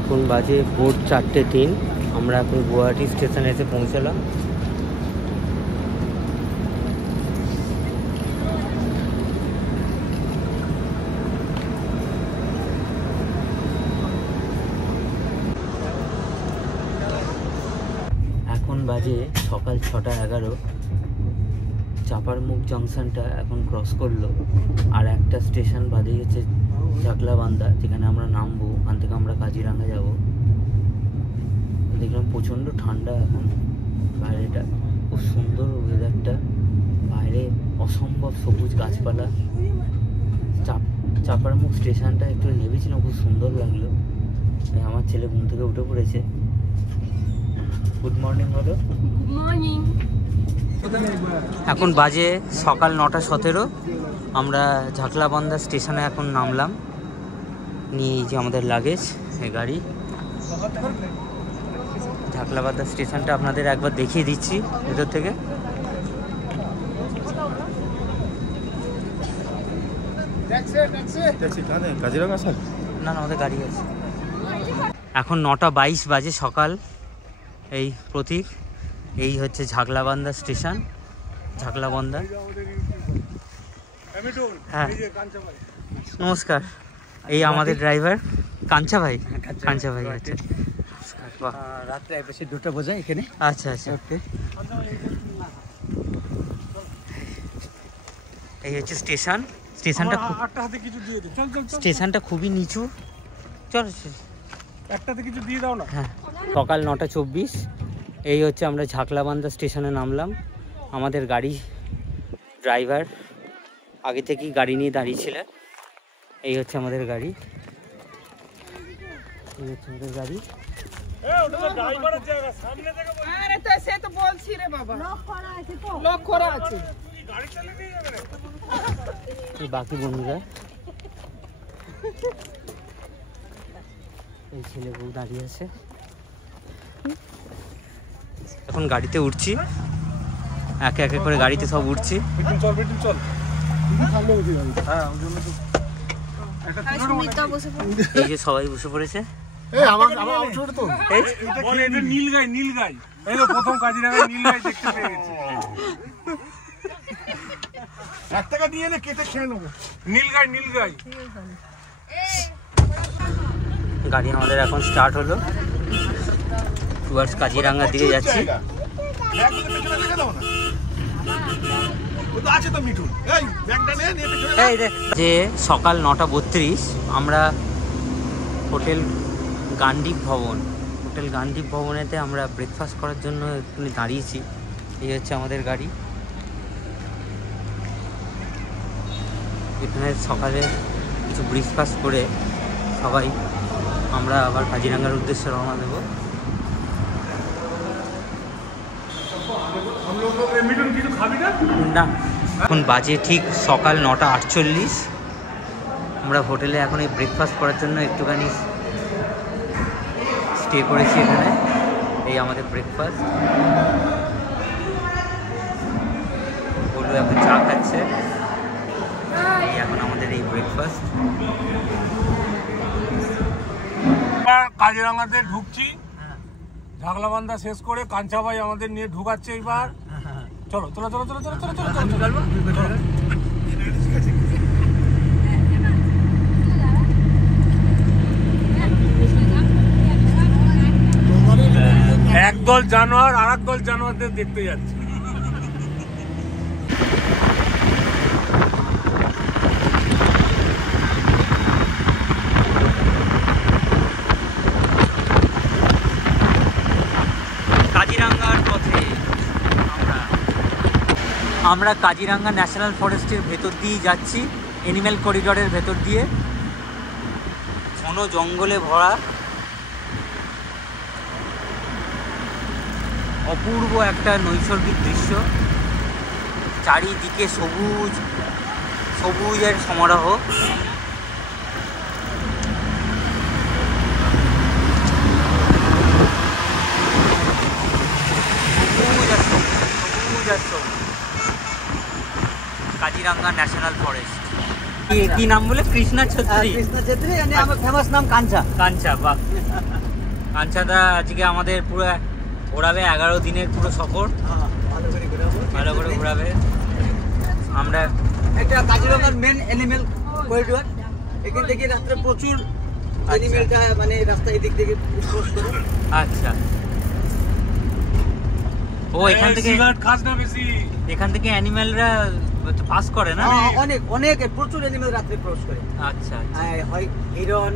এখন বাজে ভোর 4:03। আমরা এখন গুয়াহাটি স্টেশনে এসে পৌঁছালাম। এখন বাজে সকাল 6:11। চাপারমুখ জংশনটা এখন ক্রস করলো, আর একটা স্টেশন বাদে হচ্ছে ঝাকলাবান্ধা, যেখানে আমরা নামবো। ওখান থেকে আমরা কাজিরাঙ্গা যাব। দেখলাম প্রচণ্ড ঠান্ডা এখন, বাইরেটা খুব সুন্দর ওয়েদারটা, বাইরে অসম্ভব সবুজ গাছপালা। চাপারমুখ স্টেশনটা একটু নেমেছিলাম, খুব সুন্দর লাগলো। আমার ছেলে ঘুম থেকে উঠে পড়েছে। গুড মর্নিং বলো। Good morning. এখন বাজে সকাল 9:17। আমরা ঝাকলাবান্ধা স্টেশনে এখন নামলাম, নিয়ে এই যে আমাদের লাগেজ, এই গাড়ি। ঝাকলাবান্ধা স্টেশনটা আপনাদের একবার দেখিয়ে দিচ্ছি ভেতর থেকে। না না, আমাদের গাড়ি আছে। এখন 9:22 বাজে সকাল। এই প্রতীক, এই হচ্ছে ঝাকলাবান্ধা স্টেশন, ঝাকলাবান্ধা। হ্যাঁ, নমস্কার। এই আমাদের ড্রাইভার কাঞ্চা ভাই। কাঞ্চা ভাই, আচ্ছা। রাত্রে বেশি 2টা বোঝায় এখানে। আচ্ছা আচ্ছা, ওকে। এই হচ্ছে স্টেশন। স্টেশনটা খুবই নিচু। চল, একটাতে কিছু দিয়ে দাও না। হ্যাঁ, সকাল 9:24। এই হচ্ছে আমরা ঝাকলাবান্ধা স্টেশনে নামলাম। আমাদের গাড়ি ড্রাইভার আগে থেকেই গাড়ি নিয়ে দাঁড়িয়েছিলেন। এই হচ্ছে আমাদের গাড়ি, এই হচ্ছে আমাদের গাড়ি। বাকি বন্ধুরা, এই ছেলে বউ দাঁড়িয়ে আছে। এখন গাড়িতে উঠছি, একে একে করে গাড়িতে সব উঠছি। এই যে সবাই বসে পড়েছে। গাড়ি আমাদের এখন স্টার্ট হলো, টুয়ার্ডস কাজিরাঙ্গার দিকে যাচ্ছি। যে সকাল 9:32, আমরা হোটেল গান্ডীপ ভবনেতে আমরা ব্রেকফাস্ট করার জন্য একটু দাঁড়িয়েছি। এই হচ্ছে আমাদের গাড়ি। এখানে সকালে কিছু ব্রেকফাস্ট করে সবাই আমরা আবার কাজিরাঙ্গার উদ্দেশ্যে রওনা দেব। না, এখন বাজে ঠিক সকাল 9:48। আমরা হোটেলে এখন এই ব্রেকফাস্ট করার জন্য একটুখানি স্টে করেছি এখানে। এই আমাদের ব্রেকফাস্ট। বলবো এখন চা খাচ্ছে। এই এখন আমাদের এই ব্রেকফাস্ট। কাজিরাঙ্গাতে ঢুকছি, ঝাকলাবান্ধা শেষ করে কাঞ্চা ভাই আমাদের নিয়ে ঢুকাচ্ছে এইবার। চলো চলো চলো চলো চলো চলো চলো চলো। একদল জানোয়ার আর একদল জানোয়ারদের দেখতে যাচ্ছে। কাজিরাঙ্গার পথে আমরা কাজিরাঙ্গা ন্যাশনাল ফরেস্টের ভেতর দিয়ে যাচ্ছি, অ্যানিম্যাল করিডরের ভেতর দিয়ে। ঘন জঙ্গলে ভরা অপূর্ব একটা নৈসর্গিক দৃশ্য, চারিদিকে সবুজের সমারোহ। Kaziranga national forest. কি নাম বলে? কৃষ্ণা ছত্রী। কৃষ্ণা ছত্রী, আমার ফেমাস নাম কাঞ্চা। কাঞ্চা, বাহ। কাঞ্চাদা আজকে আমাদের পুরো ঘোরাবে, 11 দিনের পুরো সফর ভালো করে ঘোরাবে। আমরা একটা কাজিরঙ্গার মেন অ্যানিমেল করিডোর, এখান থেকে রাস্তা প্রচুর অ্যানিমেলটা মানে রাস্তা এদিক থেকে ক্রস করে। আচ্ছা, ও এখান থেকে খাস না বেশি, এখান থেকে অ্যানিমেলরা পাস করে না? অনেক অনেক প্রচুর অ্যানিমেল রাত্রে ক্রস করে। আচ্ছা, হয় হিরন,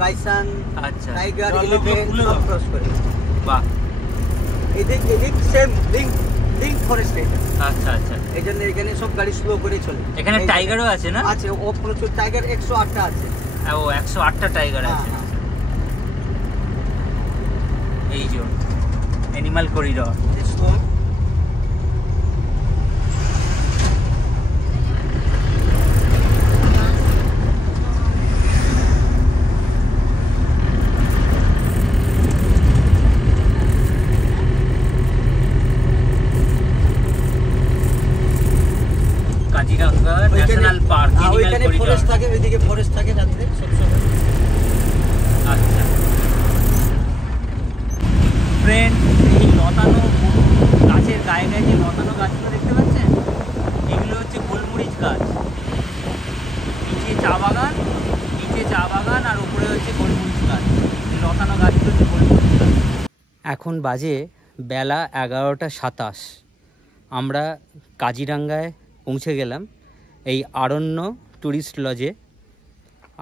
বাইসন, আচ্ছা, টাইগার, এলিফ্যান্ট সব ক্রস করে। বাহ। এদিক সেম লিংক ফরেস্ট এটা। আচ্ছা আচ্ছা, এই জন্য এখানে সব গাড়ি স্লো করে চলে। এখানে টাইগারও আছে না? আছে, ও প্রচুর টাইগার 108টা আছে। ও 108টা টাইগার আছে। এই যে animal corridor. Kaziranga national park, ওইখানে ফরেস্ট থাকে, ওইদিকে ফরেস্ট থাকে রাত্রে সবসময়। আচ্ছা ফ্রেন্ড, এই লতানো গাছের গায়ে গায়ে যে লতানো গাছগুলো দেখতে পাচ্ছেন, এগুলো হচ্ছে গোলমরিচ গাছ। নিচে চা বাগান আর উপরে হচ্ছে গোলমরিচ গাছ। এই লতানো গাছগুলো হচ্ছে গোলমরিচ গাছ। এখন বাজে বেলা 11:27। আমরা কাজিরাঙ্গায় পৌঁছে গেলাম এই আরণ্য ট্যুরিস্ট লজে।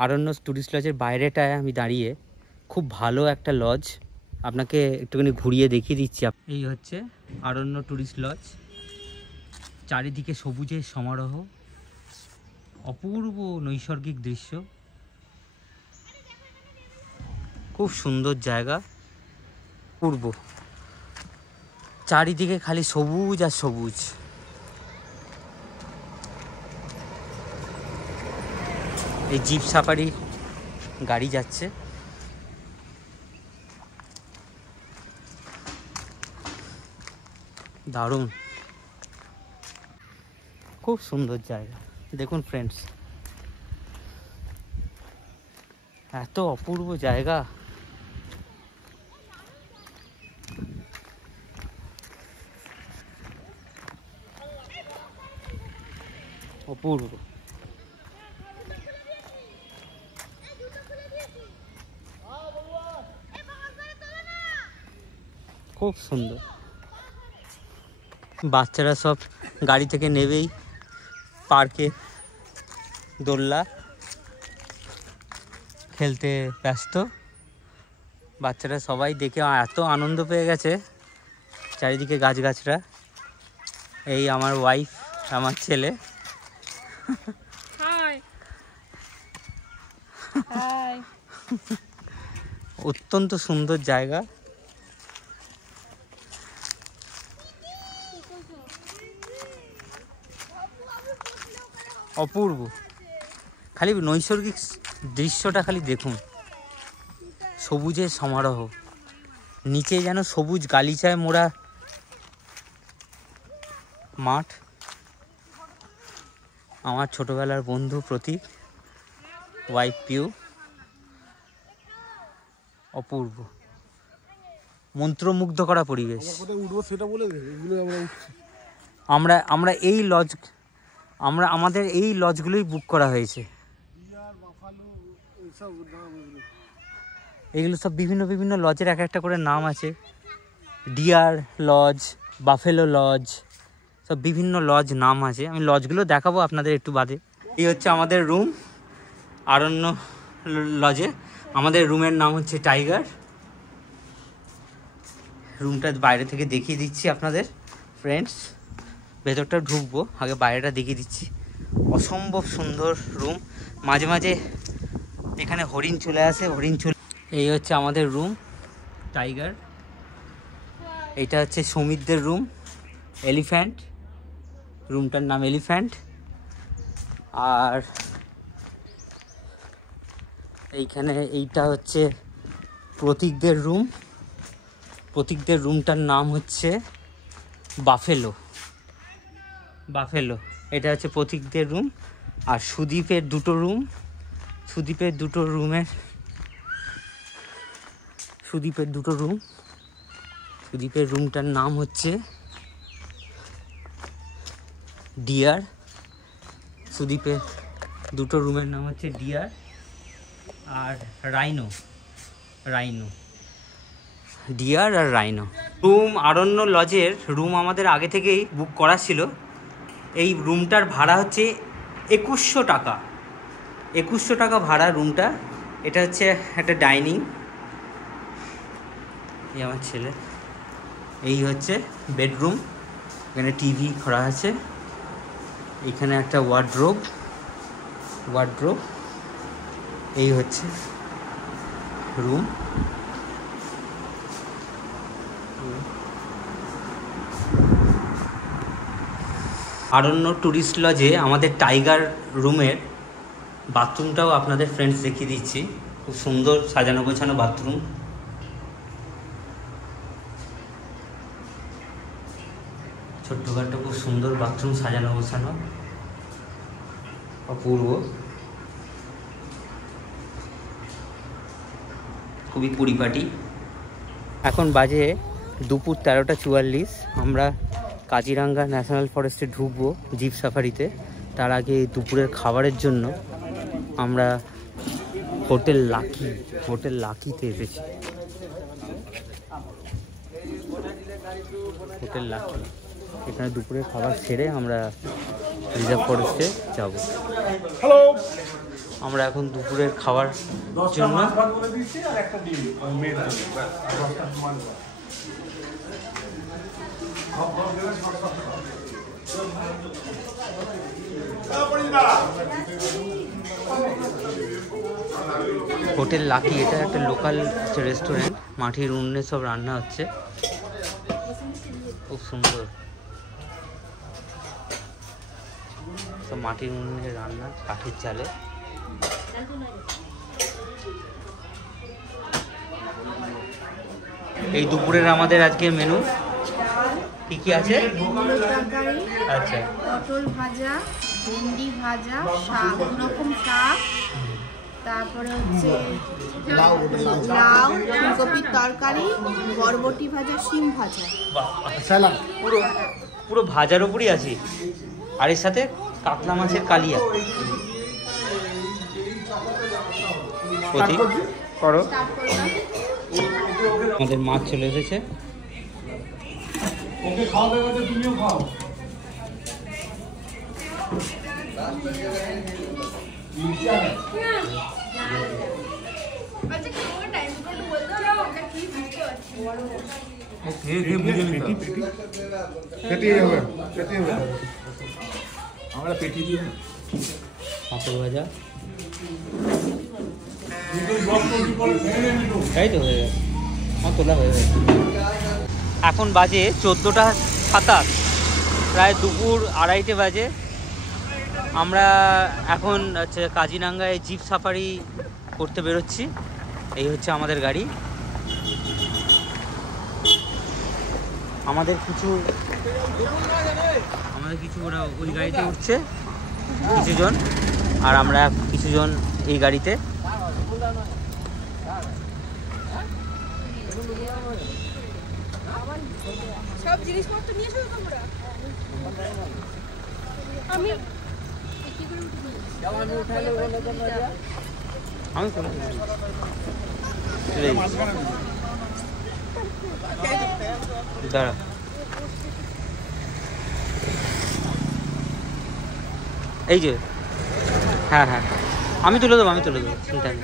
আরণ্য ট্যুরিস্ট লজের বাইরেটায় আমি দাঁড়িয়ে, খুব ভালো একটা লজ, আপনাকে একটুখানি ঘুরিয়ে দেখিয়ে দিচ্ছি। এই হচ্ছে আরণ্য ট্যুরিস্ট লজ, চারিদিকে সবুজের সমারোহ, অপূর্ব নৈসর্গিক দৃশ্য, খুব সুন্দর জায়গা। পূর্ব চারিদিকে খালি সবুজ আর সবুজ। এই জিপ সাফারি গাড়ি যাচ্ছে। দারুণ, খুব সুন্দর জায়গা। দেখুন ফ্রেন্ডস, এত অপূর্ব জায়গা। অপূর্ব। খুব সুন্দর। বাচ্চারা সব গাড়ি থেকে নেবেই পার্কে দোলনা খেলতে ব্যস্ত। বাচ্চারা সবাই দেখে এত আনন্দ পেয়ে গেছে, চারিদিকে গাছগাছরা। এই আমার ওয়াইফ, আমার ছেলে। অত্যন্ত সুন্দর জায়গা। অপূর্ব, খালি নৈসর্গিক দৃশ্যটা খালি দেখুন, সবুজের সমারোহ, নিচে যেন সবুজ গালিচায় মোড়া মাঠ। আমার ছোটবেলার বন্ধু প্রতীক, ওয়াইফ পিউ। অপূর্ব, মন্ত্রমুগ্ধ করা পরিবেশ। আমরা এই লজ, আমাদের এই লজগুলোই বুক করা হয়েছে। এগুলো সব বিভিন্ন লজের এক একটা করে নাম আছে। ডিয়ার লজ, বাফেলো লজ, সব বিভিন্ন লজ নাম আছে। আমি লজগুলো দেখাবো আপনাদের একটু বাদে। এই হচ্ছে আমাদের রুম আরণ্য লজে। আমাদের রুমের নাম হচ্ছে টাইগার। রুমটা বাইরে থেকে দেখিয়ে দিচ্ছি আপনাদের ফ্রেন্ডস। ভেতরটা ঢুকবো, আগে বাইরেটা দেখিয়ে দিচ্ছি। অসম্ভব সুন্দর রুম। মাঝে মাঝে এখানে হরিণ চলে আসে, এই হচ্ছে আমাদের রুম টাইগার। এইটা হচ্ছে সমিতদের রুম, এলিফ্যান্ট। রুমটার নাম এলিফ্যান্ট। আর এইখানে এইটা হচ্ছে প্রতীকদের রুম। প্রতীকদের রুমটার নাম হচ্ছে বাফেলো। এটা হচ্ছে প্রতীকদের রুম। আর সুদীপের দুটো রুম, সুদীপের দুটো রুমের সুদীপের রুমটার নাম হচ্ছে ডিয়ার। সুদীপের দুটো রুমের নাম হচ্ছে ডিয়ার আর রাইনো, ডিয়ার আর রাইনো। রুম আরণ্য লজের রুম আমাদের আগে থেকেই বুক করা ছিল। এই রুমটার ভাড়া হচ্ছে 2100 টাকা, 2100 টাকা ভাড়া রুমটা। এটা হচ্ছে একটা ডাইনিং, এই আমার ছেলে। এই হচ্ছে বেডরুম, এখানে টিভি করা আছে। এখানে একটা ওয়ার্ড্রোব, এই হচ্ছে রুম। আরণ্য ট্যুরিস্ট লজে আমাদের টাইগার রুমের বাথরুমটাও আপনাদের ফ্রেন্ডস দেখিয়ে দিচ্ছি। খুব সুন্দর সাজানো গোছানো বাথরুম। ছোট্টখাটো খুব সুন্দর বাথরুম, সাজানো গোছানো, অপূর্ব, খুবই পরিপাটি। এখন বাজে দুপুর 13টা 44। আমরা কাজিরাঙ্গা ন্যাশনাল ফরেস্টে ঢুকবো জিপ সাফারিতে। তার আগে দুপুরের খাবারের জন্য আমরা হোটেল লাকিতে এসেছি। হোটেল লাকি, এখানে দুপুরের খাবার সেরে আমরা রিজার্ভ ফরেস্টে যাব। আমরা এখন দুপুরের খাবার জন্য হোটেল লাকি, এটা একটা লোকাল রেস্টুরেন্ট। মাটির উনুনে সব রান্না হচ্ছে, খুব সুন্দর। সব মাটির উনুনে রান্না, কাঠের চালে। এই দুপুরের আমাদের আজকে মেনু কি কি আছে? আচ্ছা, পটল ভাজা, ভেন্ডি ভাজা, শাক, রকম শাক, তারপরে হচ্ছে লাউ, ফুলকপির তরকারি, বরবটি ভাজা, শিম ভাজা, সালাদ। পুরো ভাজার উপরই আছি। আর এর সাথে কাতলা মাছের কালিয়া। করো, আমাদের মাছ চলে এসেছে। ওকে খাওয়া দাওয়া করতে, তুমিও খাও। আমরা পেটি দিই না, পাঁপড় ভাজা, তাই তো হয়ে গেছে। আমার তোলা হয়ে গেছে। এখন বাজে 14টা 27, প্রায় দুপুর 2:30 বাজে। আমরা এখন হচ্ছে কাজিরাঙ্গায় জিপ সাফারি করতে বেরোচ্ছি। এই হচ্ছে আমাদের গাড়ি। আমাদের কিছু ওরা ওই গাড়িতে উঠছে কিছুজন, আর আমরা কিছুজন এই গাড়িতে। সব জিনিসপত্র নিয়ে এসো তোমরা। আমি দাঁড়া, এই যে, হ্যাঁ, আমি তুলে দেবো, চিন্তা নেই।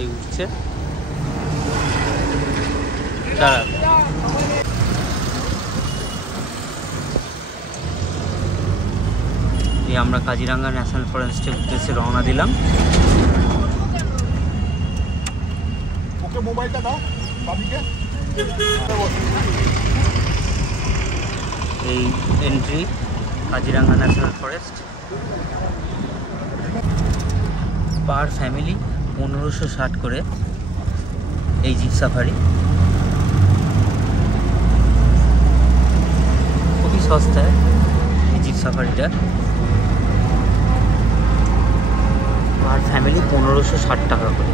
এই উঠছে, দাঁড়া। এই আমরা কাজিরাঙ্গা ন্যাশনাল ফরেস্টের উদ্দেশ্যে রওনা দিলাম। ওকে মোবাইলটা দাও বাবিকে। এই এন্ট্রি কাজিরাঙ্গা ন্যাশনাল ফরেস্ট। পার ফ্যামিলি 1560 করে এই জিপ সাফারি। সস্তায় এই জিপ সাফারিটা, আর ফ্যামিলি 1560 টাকা করে।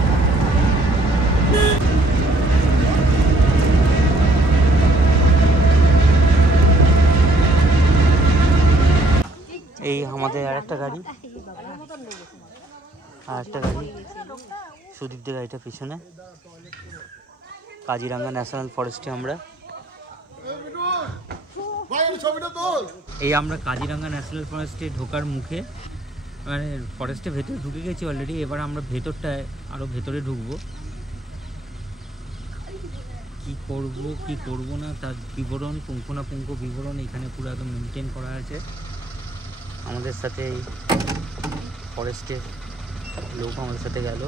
এই আমাদের আরেকটা গাড়ি, সুদীপদের গাড়িটা পিছনে। কাজিরাঙ্গা ন্যাশনাল ফরেস্টে আমরা কাজিরাঙ্গা ন্যাশনাল ফরেস্টে ঢোকার মুখে, মানে ফরেস্টের ভেতরে ঢুকে গেছি অলরেডি। এবার আমরা ভেতরটায় আরও ভেতরে ঢুকবো। কি করব না তার বিবরণ, পুঙ্খানুপুঙ্খ বিবরণ এখানে পুরো একদম মেনটেন করা আছে। আমাদের সাথে এই ফরেস্টের লোক আমাদের সাথে গেল।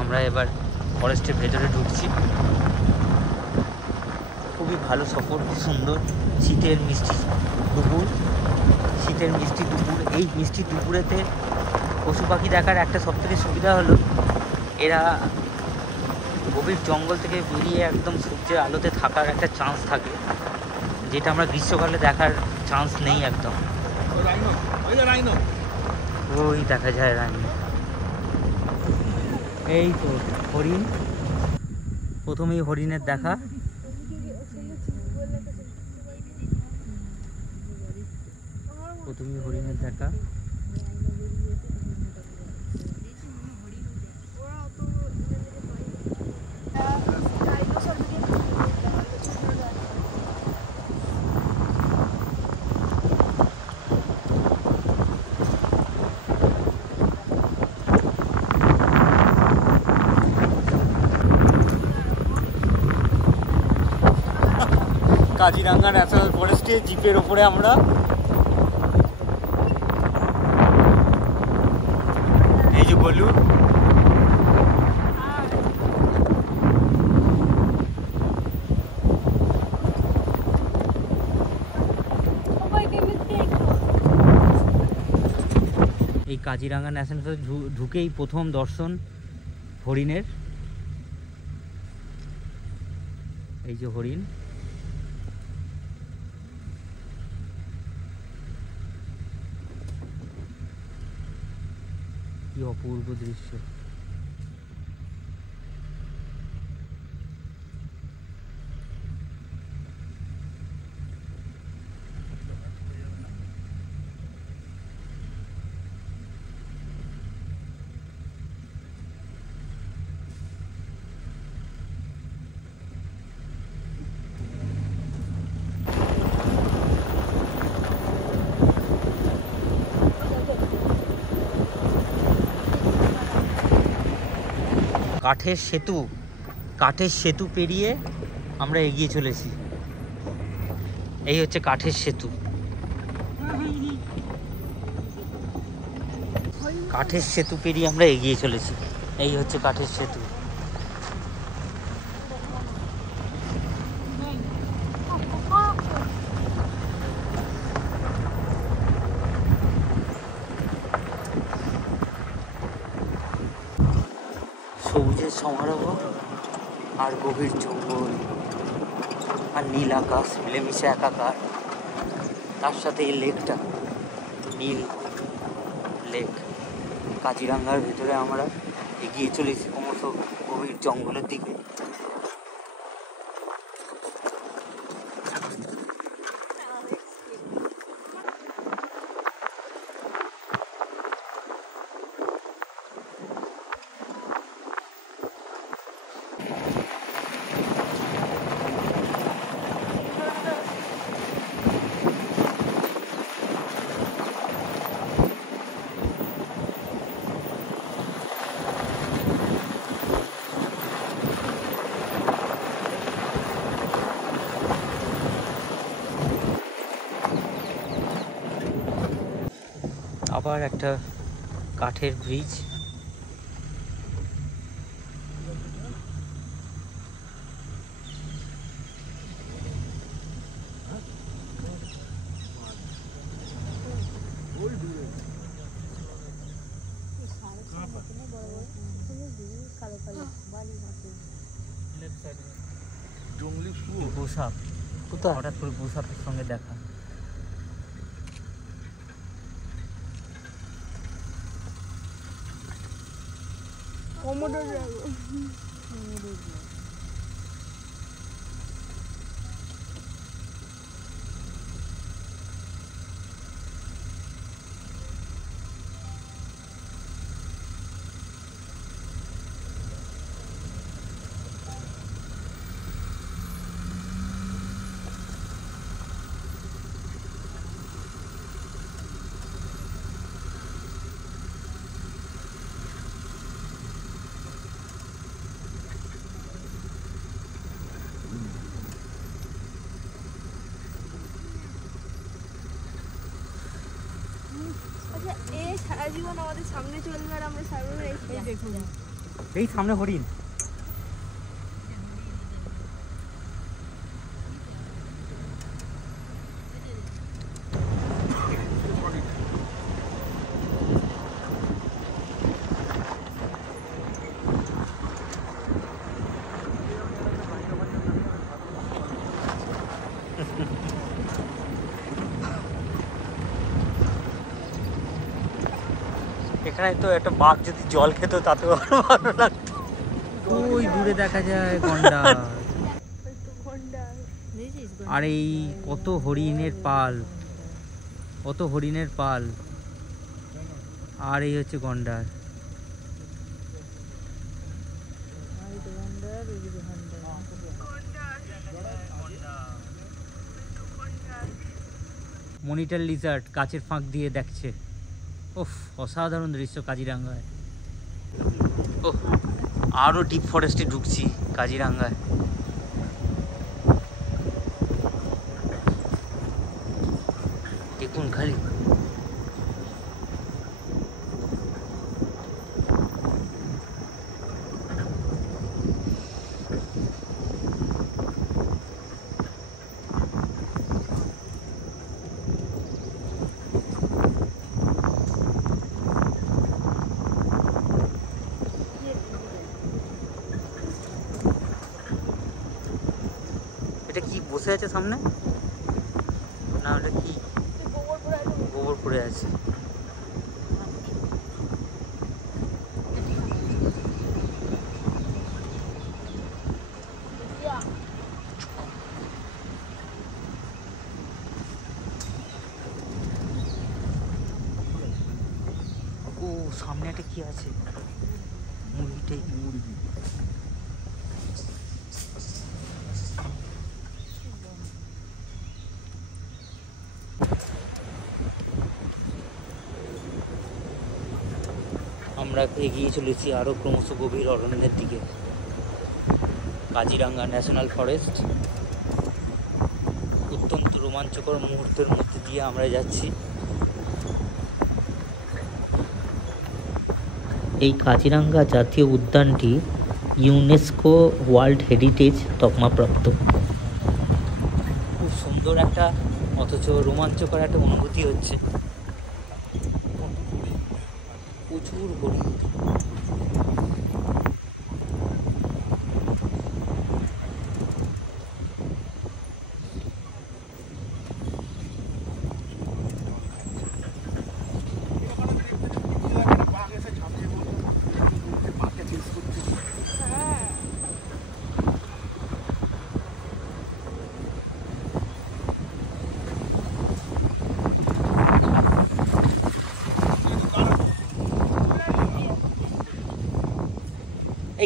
আমরা এবার ফরেস্টের ভেতরে ঢুকছি। খুবই ভালো সফর, সুন্দর। শীতের মিষ্টি দুপুর। এই মিষ্টি দুপুরেতে পশু পাখি দেখার একটা সবথেকে সুবিধা হলো এরা গভীর জঙ্গল থেকে বেরিয়ে একদম সূর্যের আলোতে থাকার একটা চান্স থাকে, যেটা আমরা গ্রীষ্মকালে দেখার চান্স নেই একদম। ওই দেখা যায় রানী। এই তো হরিণ, প্রথমেই হরিণের দেখা। কাজিরাঙ্গা ন্যাশনাল ফরেস্টে জিপের ওপরে আমরা এই যে বলু এই কাজিরাঙ্গা ন্যাশনাল ফরেস্ট ঢুকেই প্রথম দর্শন হরিণের। এই যে হরিণ, কি অপূর্ব দৃশ্য। কাঠের সেতু পেরিয়ে আমরা এগিয়ে চলেছি। এই হচ্ছে কাঠের সেতু। পেরিয়ে আমরা এগিয়ে চলেছি। এই হচ্ছে কাঠের সেতু। সবুজের সমারোহ আর গভীর জঙ্গল আর নীল আকাশ মিলেমিশে একাকার, তার সাথে এই লেকটা, নীল লেক। কাজিরাঙ্গার ভিতরে আমরা এগিয়ে চলেছি ক্রমশ গভীর জঙ্গলের দিকে। আবার একটা কাঠের ব্রিজ। জঙ্গলি গোসাপ কোথায়? হঠাৎ করে গোসাপের সঙ্গে দেখা। আচ্ছা এই সারা জীবন আমাদের সামনে চলবে আর আমরা সামনে এই দেখুন এই সামনে হরিণ। এখানে তো একটা বাঘ যদি জল খেত তাতেও আরো ভালো লাগতো। ওই দূরে দেখা যায় গন্ডার। আর এই কত হরিণের পাল, কত হরিণের পাল। আর এই হচ্ছে গন্ডার। মনিটর লিজার্ড গাছের ফাঁক দিয়ে দেখছে। ওফ, অসাধারণ দৃশ্য কাজিরাঙ্গায়। ওহ, আরও ডিপ ফরেস্টে ঢুকছি কাজিরাঙ্গায়। দেখুন খালি কি বসে আছে সামনে, না ওটা কি গোবর পড়ে আছে। ও সামনে একটা কি আছে, মুরগিটাই মুরগি। আমরা এগিয়ে চলেছি আরও ক্রমশ গভীর অরণ্যের দিকে। কাজিরাঙ্গা ন্যাশনাল ফরেস্ট, অত্যন্ত রোমাঞ্চকর মুহূর্তের মধ্যে দিয়ে আমরা যাচ্ছি। এই কাজিরাঙ্গা জাতীয় উদ্যানটি ইউনেস্কো ওয়ার্ল্ড হেরিটেজ তকমাপ্রাপ্ত। খুব সুন্দর একটা অথচ রোমাঞ্চকর একটা অনুভূতি হচ্ছে। প্রচুর হরিণ।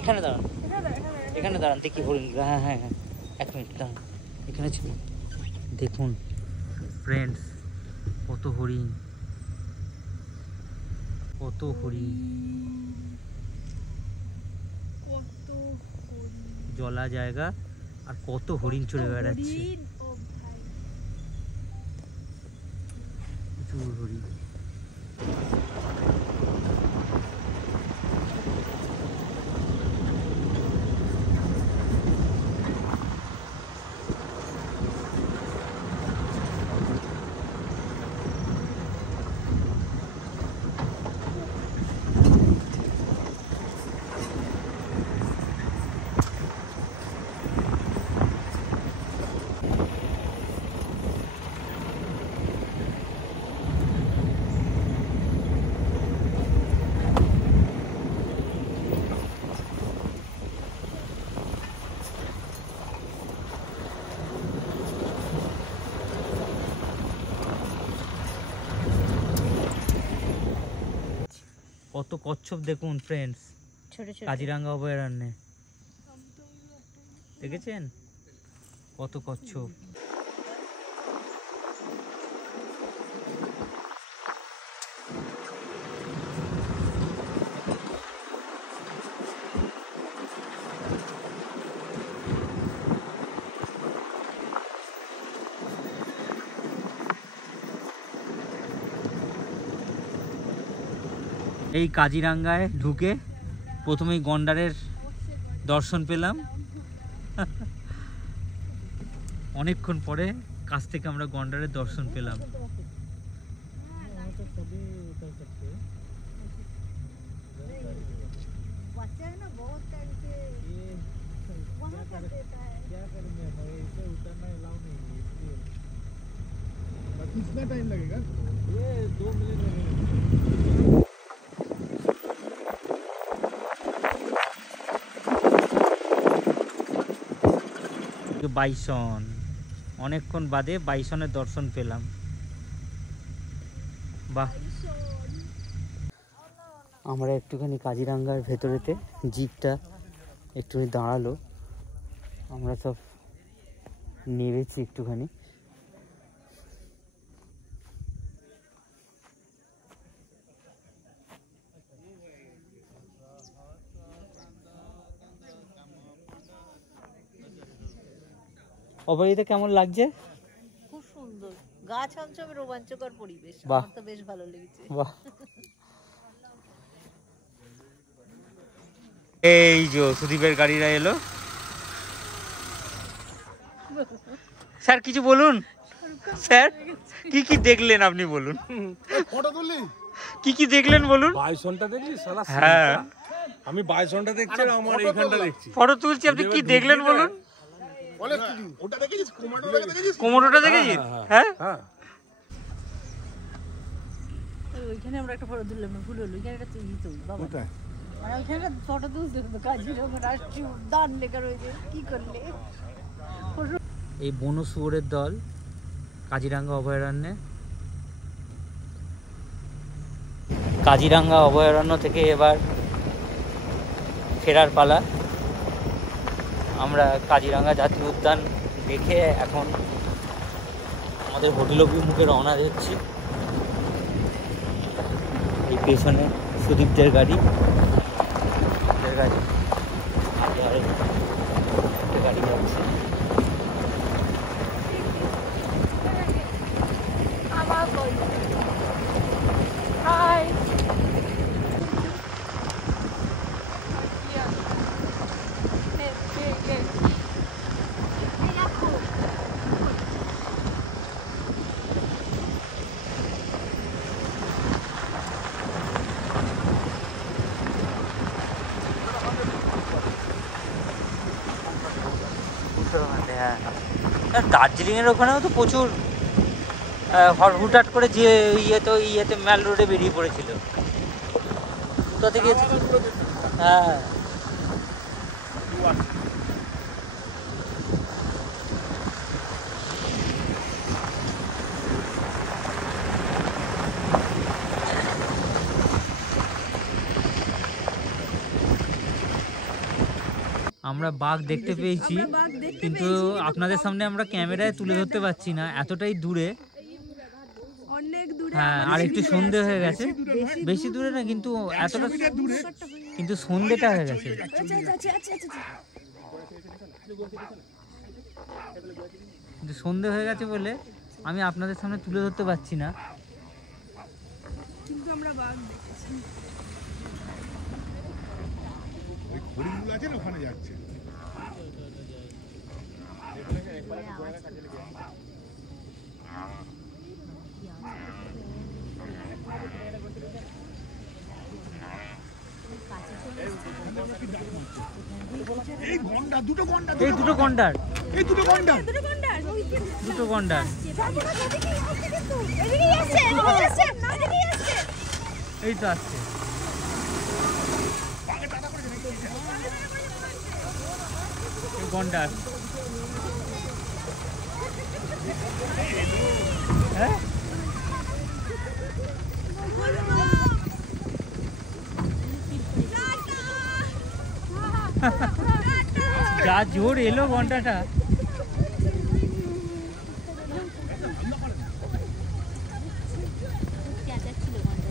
এখানে দাঁড়ান, এখানে দাঁড়ান, দেখি হরিণ। হ্যাঁ হ্যাঁ হ্যাঁ, 1 মিনিট দাঁড়ান, এখানে ছিল। দেখুন ফ্রেন্ডস, কত হরিণ, কত হরিণ। জলা জায়গা আর কত হরিণ চড়ে বেড়াচ্ছে, প্রচুর হরিণ। কত কচ্ছপ দেখুন ফ্রেন্ডস, ছোট ছোট কাজিরাঙ্গা অভয়ারণ্যে দেখেছেন কত কচ্ছপ। এই কাজিরাঙ্গায় ঢুকে প্রথমেই গন্ডারের দর্শন পেলাম। অনেকক্ষণ পরে কাছ থেকে আমরা গন্ডারের দর্শন পেলাম। कितना टाइम लगेगा? ये 2 मिनट लगेगा। বাইসন, অনেকক্ষণ বাদে বাইসনের দর্শন পেলাম। বাহ, আমরা একটুখানি কাজিরাঙ্গার ভেতরেতে জিপটা একটুখানি দাঁড়ালো, আমরা সব নেমেছি একটুখানি। অপরাজিতা কেমন লাগছে? খুব সুন্দর, গাছ অঞ্চলে রোমাঞ্চকর পরিবেশ, বাহ। আমার তো বেশ ভালো লেগেছে। বাহ, এই যে সুদীপের গাড়িরা এলো। স্যার কিছু বলুন, স্যার কি কি দেখলেন আপনি বলুন, ফটো তুললি? কি কি দেখলেন বলুন। বাইসনটা দেখলি শালা? হ্যাঁ আমি বাইসনটা দেখছি আর আমার এইখানটা দেখছি। ফটো তুলছি, আপনি কি দেখলেন বলুন। ওটা দেখেছিস? কোমরটা দেখেছিস? কোমরটা দেখেছি। হ্যাঁ হ্যাঁ, ওইখানে আমরা একটা ফটো তুললাম, ভুল হলো, ওইখানে একটা তুলি তুল বাবা, কোথায়? মানে ওইখানে ফটো তুলতে হতো, কাজিরাঙ্গা রাষ্ট্রীয় উদ্যান লেখা রয়েছে, কি করলে? এই বন শুয়োরের দল কাজিরাঙ্গা অভয়ারণ্যে। কাজিরাঙ্গা অভয়ারণ্য থেকে এবার ফেরার পালা। আমরা কাজিরাঙ্গা জাতীয় উদ্যান দেখে এখন আমাদের হোটেল অভিমুখে রওনা দিচ্ছি। এই পেছনে সুদীপদের গাড়ি, গাড়ি যাচ্ছে। দার্জিলিংয়ের ওখানেও তো প্রচুর হুটহাট করে যে ইয়েতে ম্যাল রোডে বেরিয়ে পড়েছিল কোথা থেকে। হ্যাঁ আমরা বাঘ দেখতে পেয়েছি, কিন্তু আপনাদের সামনে আমরা ক্যামেরায় তুলে ধরতে পারছি না, এতটাই দূরে। অনেক দূরে। হ্যাঁ, আর একটু সন্ধে হয়ে গেছে, বেশি দূরে না কিন্তু এতটা, কিন্তু সন্ধেটা হয়ে গেছে। কিন্তু সন্ধে হয়ে গেছে বলে আমি আপনাদের সামনে তুলে ধরতে পারছি না। কিন্তু আমরা বাঘ দেখেছি। ওই হরিণগুলো আছে না, ওখানে যাচ্ছে। এই গন্ডার, দুটো গন্ডার, এই দুটো গন্ডার, এই দুটো গন্ডার, দুটো গন্ডার, দুটো গন্ডার এদিকেই আসছে, এদিকেই আসছে, এদিকেই আসছে। এই তো আসছে। এই গন্ডার, হ্যাঁ যা জোর এলো ঘন্টাটা। চেঁচাচ্ছিল ঘন্টা।